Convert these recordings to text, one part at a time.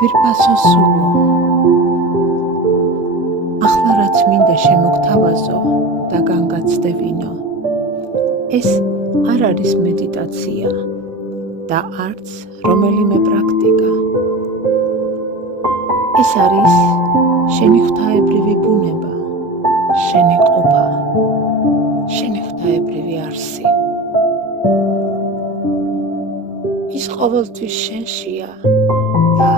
ძვირფასო სულო, ახლა რაც მინდა შემოგთავაზო და განგაცდევინო, ეს არ არის მედიტაცია და არც რომელიმე პრაქტიკა. ეს არის შენი ღვთაებრივი ბუნება, შენი ყოფა, შენი ღვთაებრივი არსი. ის ყოველთვის შენშია და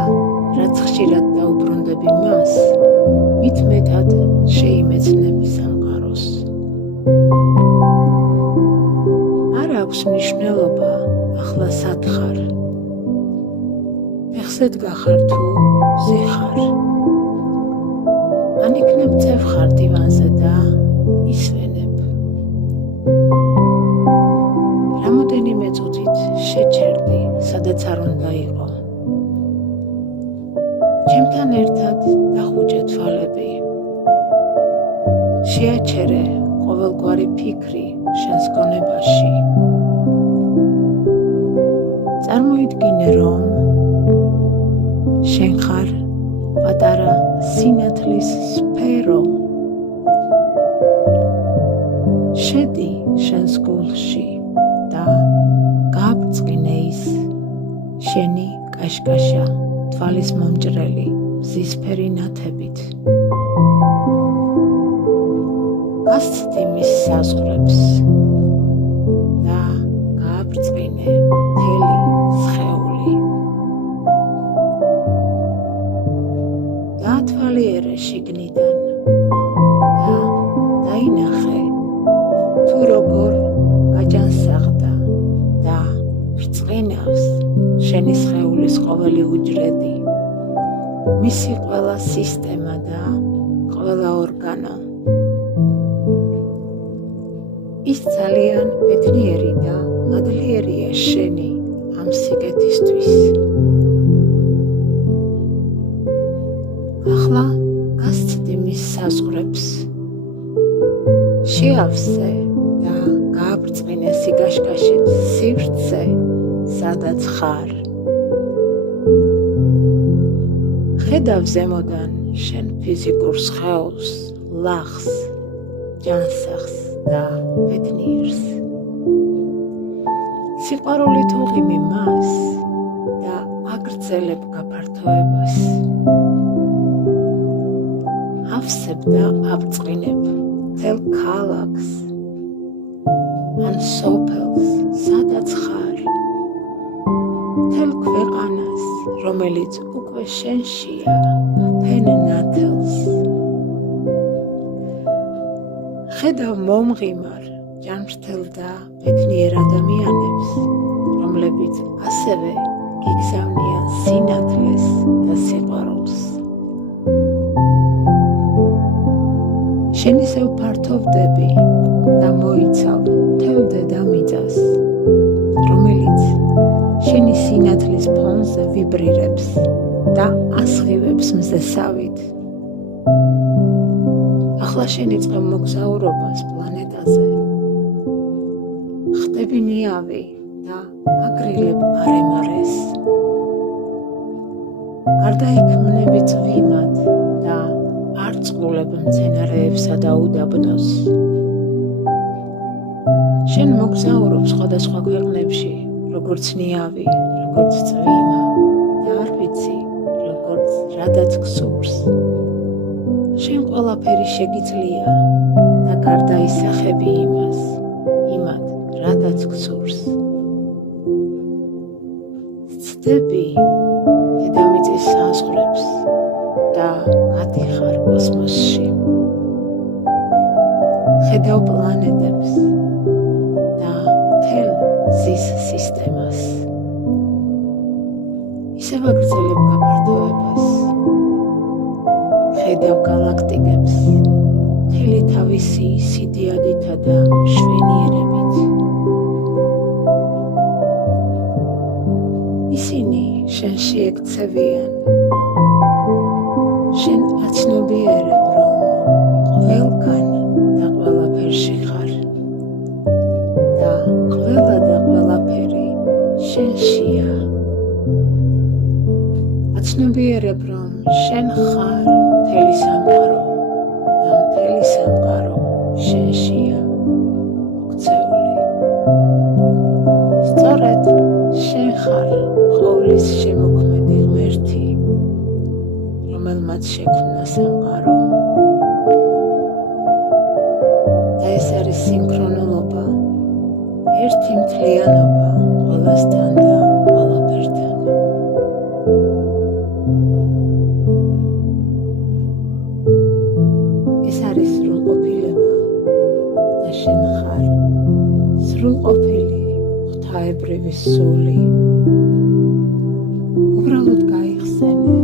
რაც ხშირად დაუბრუნდები მას, მით მეტად შეიმეცნები სამყაროს. არ აქვს მნიშვნელობა ახლა სად ხარ, ფეხზე დგა ხარ თუ ზე ხარ, ან იქნებ წევ ხარ დივანზე და ისვენებ. რამოდენიმე წუთით შეჩერდი, სადაც არ უნდა იყო. ჩემთან ერთად დახუჭე თვალები. შეაჩერე ყოველგვარი ფიქრი შენს გონებაში. წარმოიდგინე, რომ შენ ხარ პატარა სინათლის სფერო. შედი შენს გულში და გააბწყინე ის შენი კაშკაშა თვალის მომჭრელი მზისფერი ნათებით. გასცდი მის საზღვრებს და გააბწყინე მთელი სხეული. გაათვალიერე შიგნიდან და დაინახე თუ როგორ გაჯანსაღდა და ბრწყინავს შენი სხეულის ყოველი უჯრედი, მისი ყველა სისტემა და ყველა ორგანო. ის ძალიან ბედნიერი და მადლიერია შენი ამ სიკეთისთვის. ახლა გასცდი მის საზღვრებს. შეავსე და გააბრწყინე სიგაშკაშით სივრცე, სადაც ხარ. ხედავ ზემოდან შენ ფიზიკურ სხეულს, ლახს, ჯანსაღს და ბედნიერს. სიყვარულით უღიმი მას და აგრძელებ გაფართოებას. ავსებ და აბრწყინებ მთელ ქალაქს ან სოფელს, სადაც ხარ, მთელ ქვეყანას, რომელიც უკვე შენშია, ფენ ნათელს. ხედავ მომღიმარ, ჯანმრთელ და ბედნიერ ადამიანებს, რომლებიც ასევე გიგზავნიან სინათლეს და სიყვარულს. შენ ისევ ფართოვდები და მოიცავ მთელ დედამიწას, რომელიც შენი სინათლის ფონზე ვიბრირებს და ასხივებს მზესავით. ახლა შენ იწყებ მოგზაურობას პლანეტაზე. ხდები ნიავი და აგრილებ არემა-რეს. გარდაიქმნები წვიმად და არ წყულებ მცენარეებსა და უდაბნოს. შენ მოგზაურობ სხვადასხვა ქვეყნებში, როგორც ნიავი, როგორც წვიმა და არ ვიცი, როგორც რადაც გსურს. შენ ყველაფერი შეგიძლია და გარდაისახები იმად, რადაც გსურს. ცდები დედამიწის საზღვრებს და გადიხარ კოსმოსში. ხედავ პლანეტებს და მთელ მზის სისტემას. ისევ აგრძელებ გაფართოებას. ხედავ გალაქტიკებს მთელი თავისი სიდიადითა და მშვენიერებით. ისინი შენში ექცევიან. შენ აცნობიერებ, რომ ყველგან და ყველაფერში ხარ და ყველა და ყველაფერი შენშია. აცნობიერებ, რომ შენ ხარ მთელი სამყარო და მთელი სამყარო შენშია მოქცეული. სწორედ შენ ხარ ყოვლის შემოქმედი ღმერთი, რომელმაც შექმნა სამყარო. და ეს არის სინქრონულობა, ერთი მთლიანობა ყველასთან და ყველაფერთან. ეს არის სრულყოფილება და შენ ხარ სრულყოფილი ღვთაებრივი სული. უბრალოდ გაიხსენე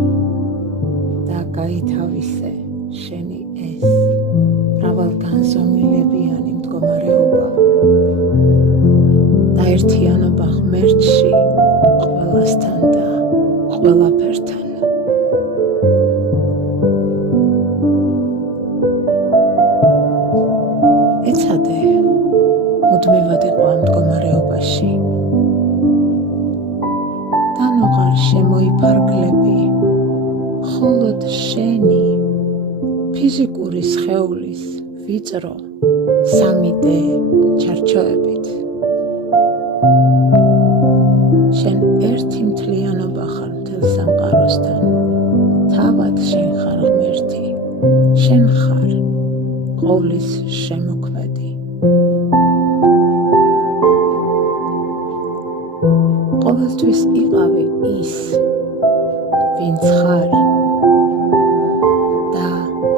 და გაითავისე შენი ეს მრავალგანზომილებიანი მდგომარეობა და ერთიანობა ღმერთში ყველასთან და ყველაფერთან. ეცადე მუდმივად იყო ამ მდგომარეობაში და ნუღარ შემოიფარგლები მხოლოდ შენი ფიზიკური სხეულის ვიწრო 3D ჩარჩოებით. შენ ერთი მთლიანობა ხარ მთელ სამყაროსთან. თავად შენ ხარ ღმერთი, შენ ხარ ყოვლის შემოქმედი. ყოველთვის იყავი ის, ვინც ხარ და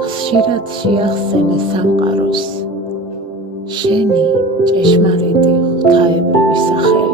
ხშირად შეახსენე სამყაროს შენი ჭეშმარიტი ღვთაებრივი სახელი.